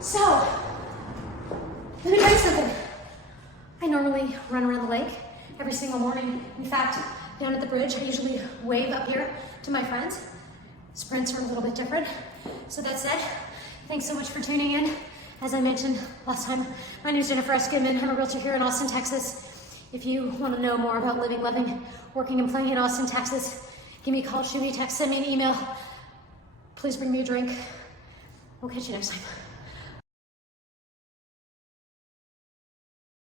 So, let me tell you something. I normally run around the lake every single morning. In fact, down at the bridge, I usually wave up here to my friends. Sprints are a little bit different. So that said, thanks so much for tuning in. As I mentioned last time, my name is Jennifer S. Goodman. I'm a realtor here in Austin, Texas. If you want to know more about living, loving, working, and playing in Austin, Texas, give me a call, shoot me a text, send me an email. Please bring me a drink. We'll catch you next time.